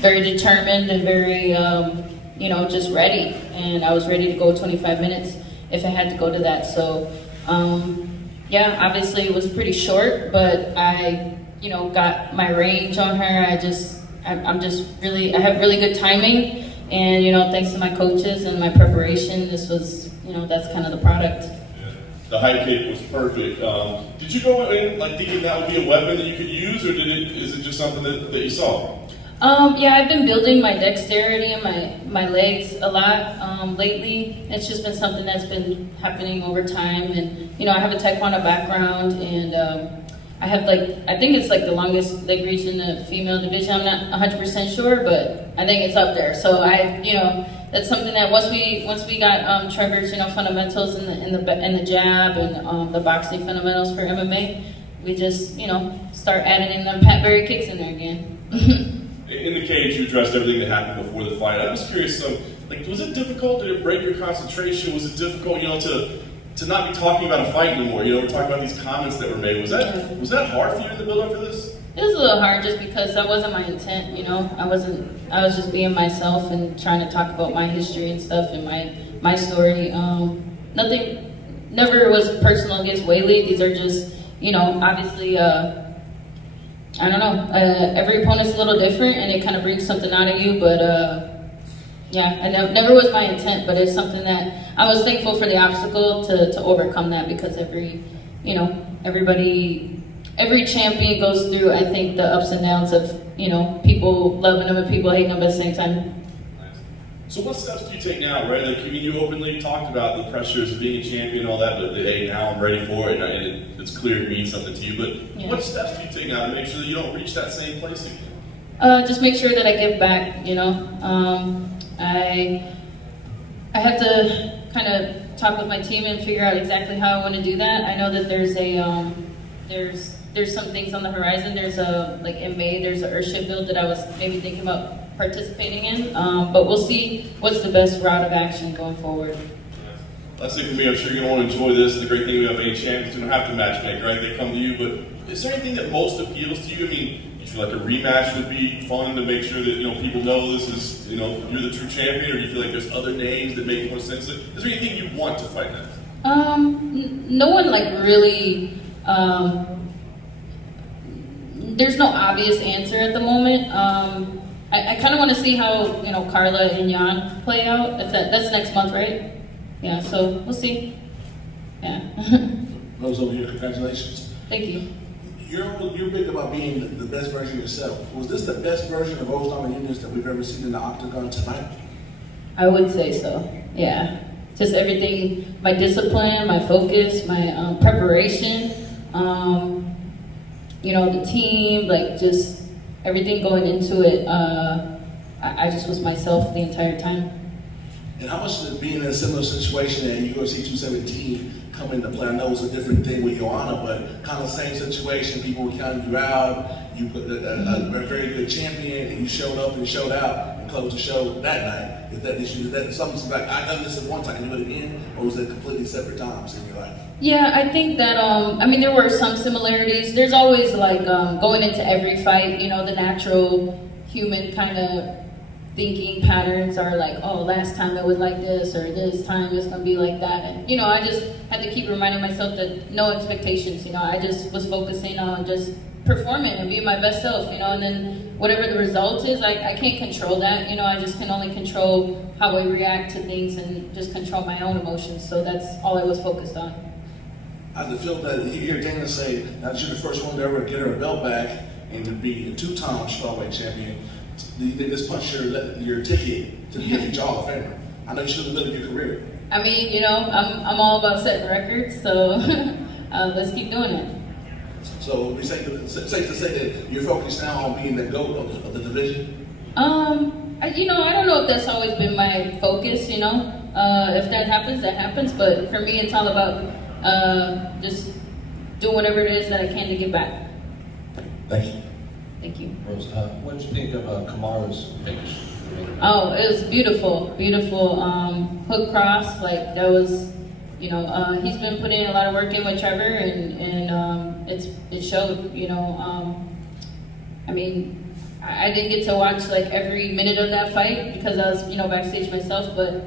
very determined and very, just ready. And I was ready to go 25 minutes if I had to go to that. So, yeah, obviously it was pretty short, but I, got my range on her. I have really good timing. And, thanks to my coaches and my preparation, this was, that's kind of the product. The high kick was perfect. Did you go in thinking that would be a weapon that you could use, or is it just something that you saw? Yeah, I've been building my dexterity and my legs a lot lately. It's just been something that's been happening over time. And, I have a taekwondo background, and I have I think it's the longest leg reach in the female division. I'm not 100% sure, but I think it's up there. So that's something that once we got Trevor's fundamentals in the jab and the boxing fundamentals for MMA, we just start adding in them Pat Berry kicks in there again. In the cage, you addressed everything that happened before the fight. I was curious, was it difficult? Did it break your concentration? Was it difficult, to not be talking about a fight anymore? We're talking about these comments that were made. Was that hard for you in the build-up for this? It was a little hard just because that wasn't my intent, I was just being myself and trying to talk about my history and stuff and my story. Never was personal against Weili. These are just, obviously, I don't know, every opponent's a little different and it kind of brings something out of you, but yeah, never was my intent, but it's something that I was thankful for the obstacle to overcome that, because every champion goes through, I think, the ups and downs of, people loving them and people hating them at the same time. So what steps do you take now, right? You openly talked about the pressures of being a champion and all that, but hey, now I'm ready for it, and it's clear it means something to you, but yeah. What steps do you take now to make sure that you don't reach that same place again? Just make sure that I give back, I have to kind of talk with my team and figure out exactly how I want to do that. I know that there's there's some things on the horizon. There's in May, there's an Earthship build that I was maybe thinking about participating in, but we'll see what's the best route of action going forward. Last thing for me, I'm sure you're going to want to enjoy this. The great thing we have any champions, you don't have to matchmake, right? They come to you, but is there anything that most appeals to you? You feel like a rematch would be fun to make sure that people know this is you're the true champion, or do you feel like there's other names that make more sense? Is there anything you want to fight next? No one really. There's no obvious answer at the moment. I kind of want to see how Carla and Jan play out. That's next month, right? Yeah, so we'll see. Yeah. Rose, over here, congratulations. Thank you. You're big about being the best version of yourself. Was this the best version of Rose Namanjunas that we've ever seen in the octagon tonight? I would say so. Yeah. Just everything, my discipline, my focus, my preparation, the team, just everything going into it. I just was myself the entire time. And how much did being in a similar situation at UFC 217 come into play? I know it was a different thing with Joanna, but kind of same situation. People were counting you out. You put a very good champion, and you showed up and showed out and closed the show that night. Is that something like, I've done this at once, I can do it again, or was it completely separate times in your life? Yeah, I think that, there were some similarities. There's always going into every fight, the natural human kind of thinking patterns are last time it was like this, or this time it's gonna be like that. And I just had to keep reminding myself that no expectations. I just was focusing on just performing and being my best self. And then whatever the result is, I can't control that. I just can only control how I react to things and just control my own emotions. So that's all I was focused on. I feel that you hear Dana say that you're the first one to ever get her belt back and to be a two-time strawweight champion. They just punch your ticket to the UFC Hall of Famer. I know you should have lived your career. I'm all about setting records, so let's keep doing it. So we safe to say that you're focused now on being the GOAT of the division? I don't know if that's always been my focus, if that happens, that happens. But for me, it's all about just doing whatever it is that I can to give back. Thank you. Thank you. Rose, what did you think of Kamaru's finish? Oh, it was beautiful, beautiful hook cross. That was, he's been putting in a lot of work in with Trevor, and it showed. I didn't get to watch like every minute of that fight because I was, backstage myself, but